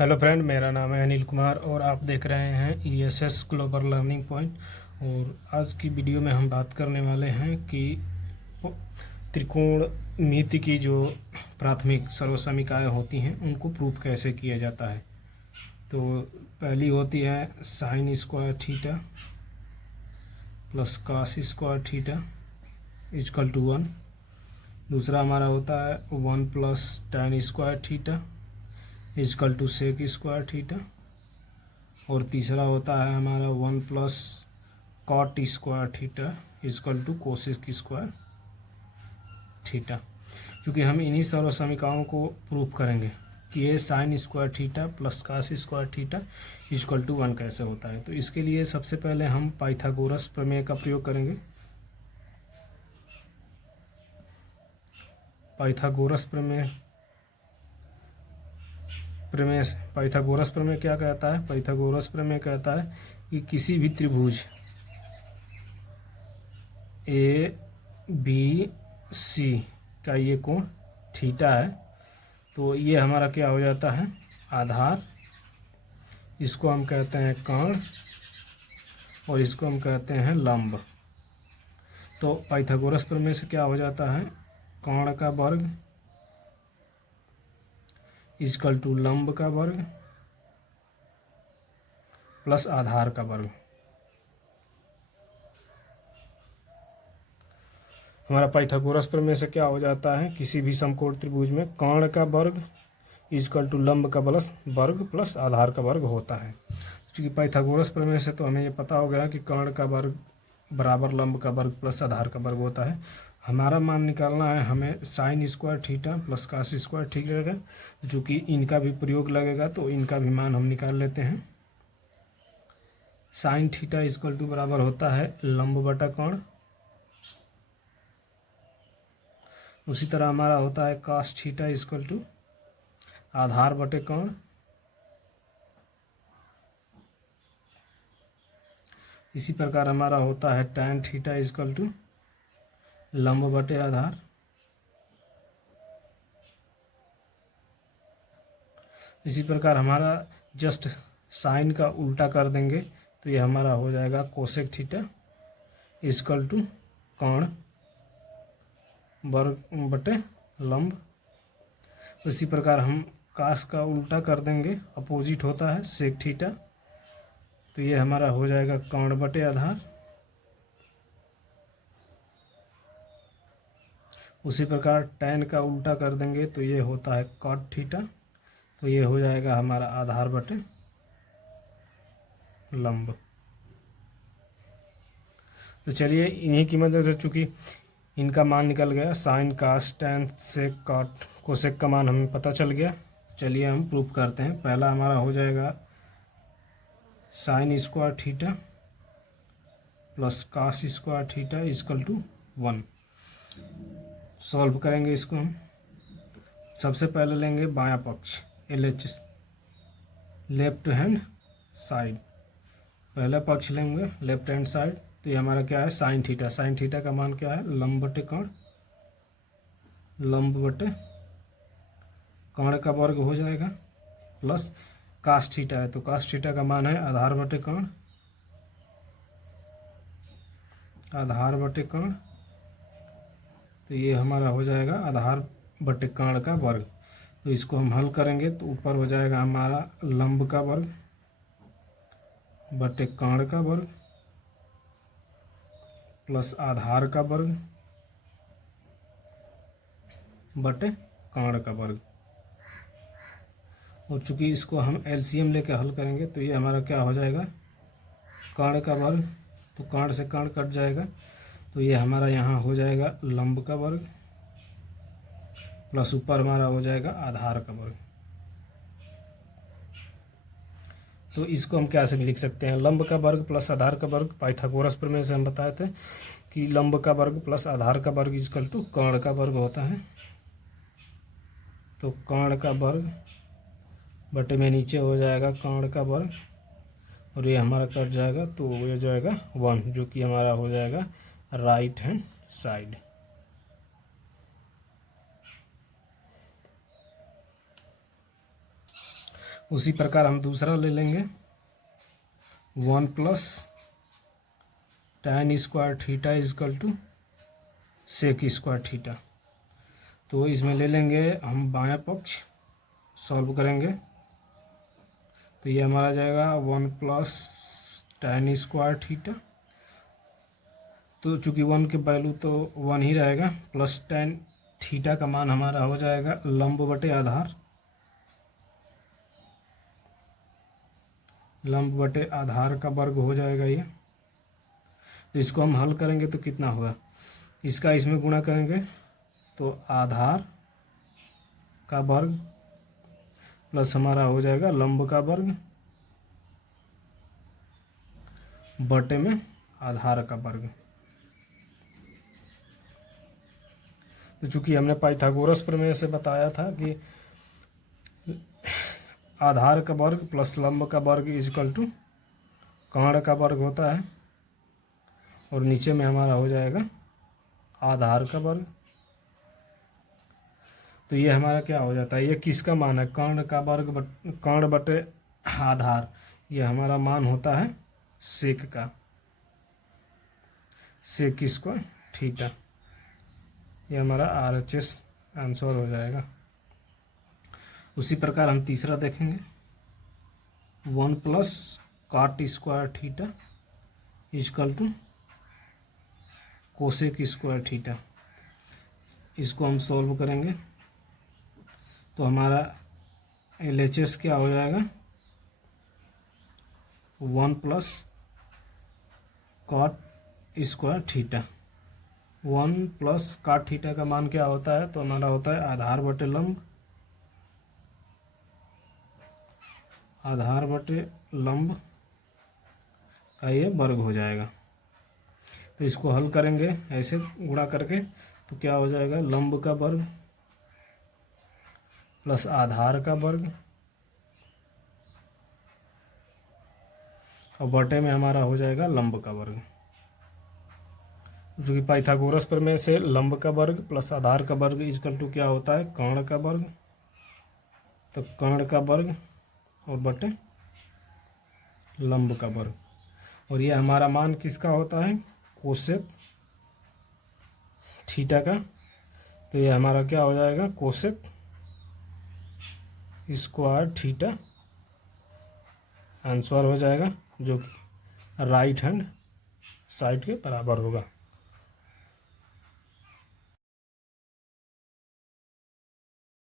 Hello friend, मेरा नाम है अनिल कुमार और आप देख रहे हैं ईएसएस ग्लोबल लर्निंग पॉइंट। और आज की वीडियो में हम बात करने वाले हैं कि त्रिकोणमिति की जो प्राथमिक सर्वसमीकाएँ होती हैं उनको प्रूफ कैसे किया जाता है। तो पहली होती है sine square theta plus cos square theta is equal to 1। दूसरा हमारा होता है 1 plus tan square theta is equal to sec square theta. और तीसरा होता है हमारा 1 plus cot square theta is equal to cosec square theta. क्योंकि हम इन्हीं सर्व समीकरणों को प्रूफ करेंगे कि ये sine square theta plus cos square theta is equal to 1 कैसे होता है। तो इसके लिए सबसे पहले हम पाइथागोरस प्रमेय का प्रयोग करेंगे। पाइथागोरस प्रमेय पाइथागोरस प्रमेय क्या कहता है? पाइथागोरस प्रमेय कहता है कि किसी भी त्रिभुज ए बी सी का ये कोण थीटा है, तो ये हमारा क्या हो जाता है? आधार। इसको हम कहते हैं कर्ण और इसको हम कहते हैं लंब। तो पाइथागोरस प्रमेय से क्या हो जाता है? कर्ण का वर्ग इजकल टू लंब का वर्ग प्लस आधार का वर्ग। हमारा पाइथागोरस प्रमेय से क्या हो जाता है? किसी भी समकोण त्रिभुज में कर्ण का वर्ग इजकल टू लंब का वर्ग प्लस आधार का वर्ग होता है। क्योंकि पाइथागोरस प्रमेय से तो हमें ये पता हो गया कि कर्ण का वर्ग बराबर लंब का वर्ग प्लस आधार का वर्ग होता है। हमारा मान निकालना है हमें sine square theta plus cos square theta लगेगा, चूँकि इनका भी प्रयोग लगेगा तो इनका भी मान हम निकाल लेते हैं। साइन थीटा इजकल टू बराबर होता है लंब बटा कर्ण। उसी तरह हमारा होता है कास थीटा इजकल टू आधार बटे कर्ण। इसी प्रकार हमारा होता है tan थीटा इजकल टू लंब बटे आधार। इसी प्रकार हमारा जस्ट साइन का उल्टा कर देंगे तो ये हमारा हो जाएगा कोसेक थीटा इजकल टू कर्ण वर्ग बटे लंब। इसी प्रकार हम कास का उल्टा कर देंगे, अपोजिट होता है सेक थीटा, तो ये हमारा हो जाएगा कर्ण बटे आधार। उसी प्रकार tan का उल्टा कर देंगे तो ये होता है कॉट थीटा, तो ये हो जाएगा हमारा आधार बटे लंब। तो चलिए इन्हीं की मदद से, चूँकि इनका मान निकल गया, साइन कास tan सेक कॉट कोसेक का मान हमें पता चल गया। चलिए हम प्रूफ करते हैं। पहला हमारा हो जाएगा sine square theta plus cos square theta is equal to 1। Solve करेंगे इसको हम। सबसे पहले लेंगे बायां पक्ष LHS, लेफ्ट हैंड साइड। पहला पक्ष लेंगे लेफ्ट हैंड साइड, तो ये हमारा क्या है? Sine theta. साइन थीटा का मान क्या है? लंब बटे कर्ण, लंब बटे कर्ण का वर्ग हो जाएगा प्लस कास थीटा है, तो कास थीटा का मान है आधार बटे कर्ण, आधार बटे कर्ण, तो ये हमारा हो जाएगा आधार बटे कर्ण का वर्ग। तो इसको हम हल करेंगे तो ऊपर हो जाएगा हमारा लंब का वर्ग बटे कर्ण का वर्ग प्लस आधार का वर्ग बटे कर्ण का वर्ग। और चूंकि इसको हम LCM लेके हल करेंगे तो ये हमारा क्या हो जाएगा? कर्ण का वर्ग, तो कर्ण से कर्ण कट जाएगा, तो ये हमारा यहाँ हो जाएगा लंब का वर्ग प्लस ऊपर हमारा हो जाएगा आधार का वर्ग। तो इसको हम कैसे भी लिख सकते हैं? लंब का वर्ग प्लस आधार का वर्ग। पाइथागोरस प्रमेय से हम बताए थे कि लंब का वर्ग प्लस आधार का वर्ग इजकल टू कर्ण का वर्ग होता है। तो कर्ण का वर्ग बटे में नीचे हो जाएगा कर्ण का वर्ग और ये हमारा कट जाएगा, तो ये हो जाएगा 1, जो कि हमारा हो जाएगा राइट हैंड साइड। उसी प्रकार हम दूसरा ले लेंगे 1 plus tan square theta is equal to sec square theta. तो इसमें ले लेंगे हम बायां पक्ष, सॉल्व करेंगे तो ये हमारा जाएगा 1 प्लस tan स्क्वायर थीटा। तो चूंकि 1 के वैल्यू तो 1 ही रहेगा, प्लस tan थीटा का मान हमारा हो जाएगा लंब बटे आधार, लंब बटे आधार का वर्ग हो जाएगा ये। तो इसको हम हल करेंगे तो कितना होगा, इसका इसमें गुणा करेंगे तो आधार का वर्ग प्लस हमारा हो जाएगा लंब का वर्ग बटे में आधार का वर्ग। तो चूंकि हमने पाइथागोरस प्रमेय से बताया था कि आधार का वर्ग प्लस लंब का वर्ग इजकल टू कर्ण का वर्ग होता है, और नीचे में हमारा हो जाएगा आधार का वर्ग। तो ये हमारा क्या हो जाता है, ये किसका मान है, कर्ण का वर्ग कर्ण बटे आधार, ये हमारा मान होता है सेक का, सेक स्क्वायर थीटा। ये हमारा RHS आंसर हो जाएगा। उसी प्रकार हम तीसरा देखेंगे 1 plus cot square theta is equal to cosec square theta. इसको हम सॉल्व करेंगे तो हमारा LHS क्या हो जाएगा 1 plus cot square theta. 1 plus cot theta का मान क्या होता है, तो हमारा होता है आधार बटे लंब, आधार बटे लंब का ये वर्ग हो जाएगा। तो इसको हल करेंगे ऐसे गुणा करके तो क्या हो जाएगा लंब का वर्ग प्लस आधार का वर्ग और बटे में हमारा हो जाएगा लंब का वर्ग। जो कि पाइथागोरस प्रमेय से लंब का वर्ग प्लस आधार का वर्ग इजकल टू क्या होता है कर्ण का वर्ग, तो कर्ण का वर्ग और बटे लंब का वर्ग। और ये हमारा मान किसका होता है कोसेक थीटा का। तो ये हमारा क्या हो जाएगा कोसेक स्क्वायर थीटा आंसर हो जाएगा, जो कि राइट हैंड साइड के बराबर होगा।